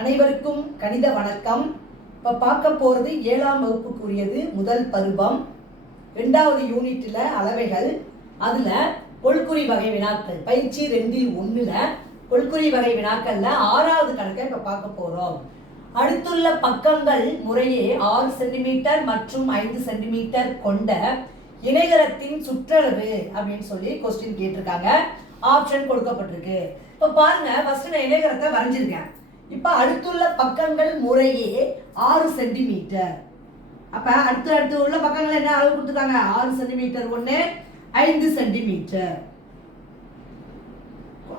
அனைவருக்கும் கணித வணக்கம். இப்போ பார்க்க போகிறது 7ஆம் வகுப்புக்குரியது முதல் பருவம் 2வது யூனிட்டில் அளவைகள். அதில் கொள்குறி வகை வினாக்கள் பயிற்சி 2-1 கொள்குறி வகை வினாக்களில் 6வது கணக்கை இப்போ பார்க்க போகிறோம். அடுத்துள்ள பக்கங்கள் முறையே 6 சென்டிமீட்டர் மற்றும் 5 சென்டிமீட்டர் கொண்ட இணைகரத்தின் சுற்றளவு அப்படின்னு சொல்லி கொஸ்டின் கேட்டிருக்காங்க. ஆப்ஷன் கொடுக்கப்பட்டிருக்கு. இப்போ பாருங்க, ஃபர்ஸ்ட் நான் இணைகரத்தை வரைஞ்சிருக்கேன். இப்போ அடுத்துள்ள பக்கங்கள் முறையே 6 சென்டிமீட்டர். அப்ப அடுத்து உள்ள பக்கங்கள் என்ன அளவு கொடுத்துருக்காங்க? 6 சென்டிமீட்டர் 1, 5 சென்டிமீட்டர்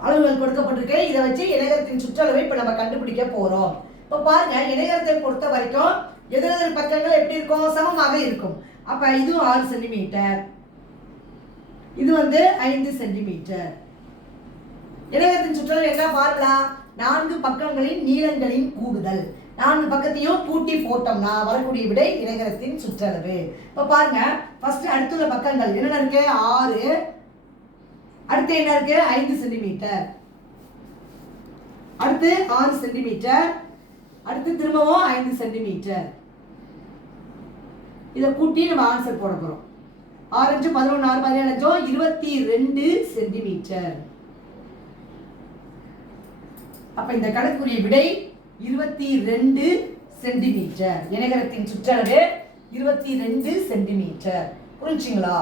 அளவுகள் கொடுக்கப்பட்டிருக்கு. இதை வச்சு இணைகரத்தின் சுற்றளவை இப்ப நம்ம கண்டுபிடிக்க போறோம். இப்ப பாருங்க, இணைகரத்தை பொறுத்த வரைக்கும் எதிரெதிர் பக்கங்கள் எப்படி இருக்கும்? சமமாக இருக்கும். அப்ப இது 6 சென்டிமீட்டர், இது 5 சென்டிமீட்டர். இணைகரத்தின் சுற்றளவு என்ன ஃபார்முலா? 4 பக்கங்களின் நீளங்களின் கூடுதல். 4 பக்கத்தையும் கூட்டி போட்டோம்னா வரக்கூடிய விடை இணைகரத்தின் சுற்றளவு. இப்ப பாருங்க, ஃபர்ஸ்ட் அடுத்துள்ள பக்கங்கள் என்ன இருக்கு? 6. அடுத்து என்ன இருக்கு? 5 சென்டிமீட்டர். அடுத்து 6 சென்டிமீட்டர். அடுத்து திரும்பவும் 5 சென்டிமீட்டர். இதை கூட்டி நம்ம ஆன்சர் போட போறோம். 6 × 11 6 17 22 சென்டிமீட்டர். அப்ப இந்த கணக்குரிய விடை 22 சென்டிமீட்டர். இணைகரத்தின் சுற்றளவு 22 சென்டிமீட்டர். புரிஞ்சுங்களா?